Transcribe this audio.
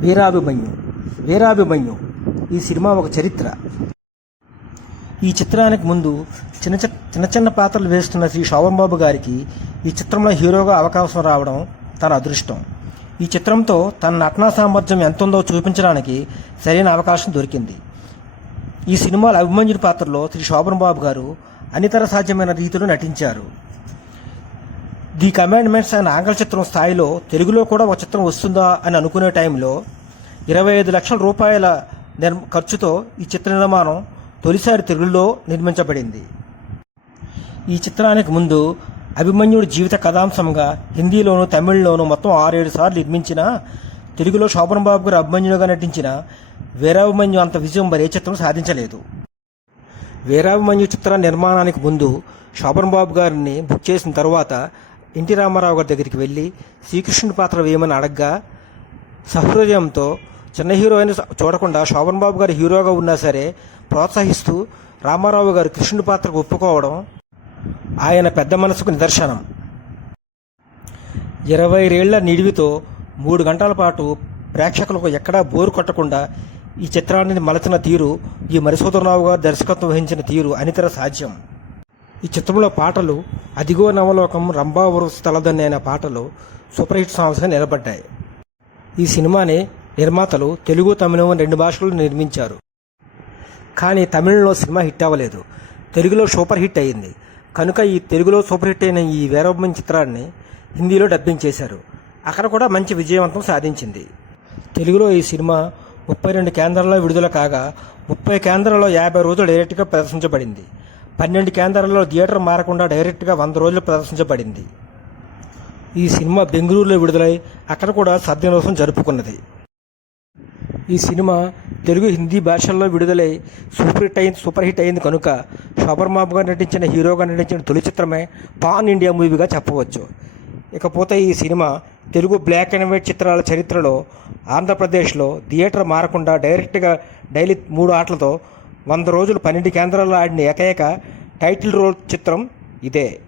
వీరాభిమన్యు వీరాభిమన్యు. ఈ సినిమా ఒక చరిత్ర. ఈ చిత్రానికి ముందు చిన్న చి- చిన్న చిన్న పాత్రలు వేస్తున్న శ్రీ శోభంబాబు గారికి ఈ చిత్రంలో హీరోగా అవకాశం రావడం తన అదృష్టం. ఈ చిత్రంతో తన నటనా సామర్థ్యం ఎంత ఉందో చూపించడానికి సరైన అవకాశం దొరికింది. ఈ సినిమాలో అభిమన్యుడి పాత్రలో శ్రీ శోభన్ బాబు గారు అనితర సాధ్యమైన రీతిలో నటించారు. ది కమాండ్మెంట్స్ అనే ఆంగ్ల చిత్రం స్థాయిలో తెలుగులో కూడా ఒక చిత్రం వస్తుందా అని అనుకునే టైంలో ఇరవై ఐదు లక్షల రూపాయల నిర్ ఖర్చుతో ఈ చిత్ర నిర్మాణం తొలిసారి తెలుగులో నిర్మించబడింది. ఈ చిత్రానికి ముందు అభిమన్యుడి జీవిత కథాంశంగా హిందీలోను తమిళ్ళోను మొత్తం ఆరేడు సార్లు నిర్మించిన తెలుగులో శోభన్ బాబు గారు అభిమన్యుడుగా నటించిన వీరాభిమన్యు అంత విజయం మరి ఏ చిత్రం సాధించలేదు. వీరాభిమన్యు చిత్ర నిర్మాణానికి ముందు శోభన్ బాబు గారిని బుక్ చేసిన తర్వాత ఎన్టీ రామారావు గారి దగ్గరికి వెళ్ళి శ్రీకృష్ణుడి పాత్ర వేయమని అడగ్గా సహృదయంతో చిన్న హీరో అయిన చూడకుండా శోభన్ బాబు గారు హీరోగా ఉన్నా సరే ప్రోత్సహిస్తూ రామారావు గారు కృష్ణుడి పాత్రకు ఒప్పుకోవడం ఆయన పెద్ద మనసుకు నిదర్శనం. ఇరవై రేళ్ళ నిడివితో మూడు గంటల పాటు ప్రేక్షకులకు ఎక్కడా బోరు కొట్టకుండా ఈ చిత్రాన్ని మలచిన తీరు ఈ మరిసోదరరావు గారు దర్శకత్వం వహించిన తీరు అనితర సాధ్యం. ఈ చిత్రంలో పాటలు అదిగో నవలోకం రంభావరు స్థలదన్ని అనే పాటలు సూపర్ హిట్ సాంగ్స్గా నిలబడ్డాయి. ఈ సినిమాని నిర్మాతలు తెలుగు తమిళం రెండు భాషలు నిర్మించారు. కానీ తమిళంలో సినిమా హిట్ అవ్వలేదు. తెలుగులో సూపర్ హిట్ అయింది కనుక ఈ తెలుగులో సూపర్ హిట్ అయిన ఈ వీరభూమి చిత్రాన్ని హిందీలో డబ్బింగ్ చేశారు. అక్కడ కూడా మంచి విజయవంతం సాధించింది. తెలుగులో ఈ సినిమా ముప్పై రెండు కేంద్రాల్లో విడుదల కాగా ముప్పై కేంద్రాల్లో యాభై రోజులు డైరెక్ట్గా ప్రదర్శించబడింది. పన్నెండు కేంద్రాల్లో థియేటర్ మారకుండా డైరెక్ట్గా వంద రోజులు ప్రదర్శించబడింది. ఈ సినిమా బెంగళూరులో విడుదలై అక్కడ కూడా సద్దినోత్సవం జరుపుకున్నది. ఈ సినిమా తెలుగు హిందీ భాషల్లో విడుదలై సూపర్ హిట్ అయింది సూపర్ హిట్ అయింది కనుక శోభన్ నటించిన హీరోగా నటించిన తొలి చిత్రమే పాన్ ఇండియా మూవీగా చెప్పవచ్చు. ఇకపోతే ఈ cinema Telugu black and white చిత్రాల చరిత్రలో ఆంధ్రప్రదేశ్లో థియేటర్ మారకుండా డైరెక్ట్గా డైలీ మూడు ఆటలతో వంద రోజులు పన్నెండు కేంద్రాల్లో ఆడిన ఏకైక టైటిల్ రోల్ చిత్రం ఇదే.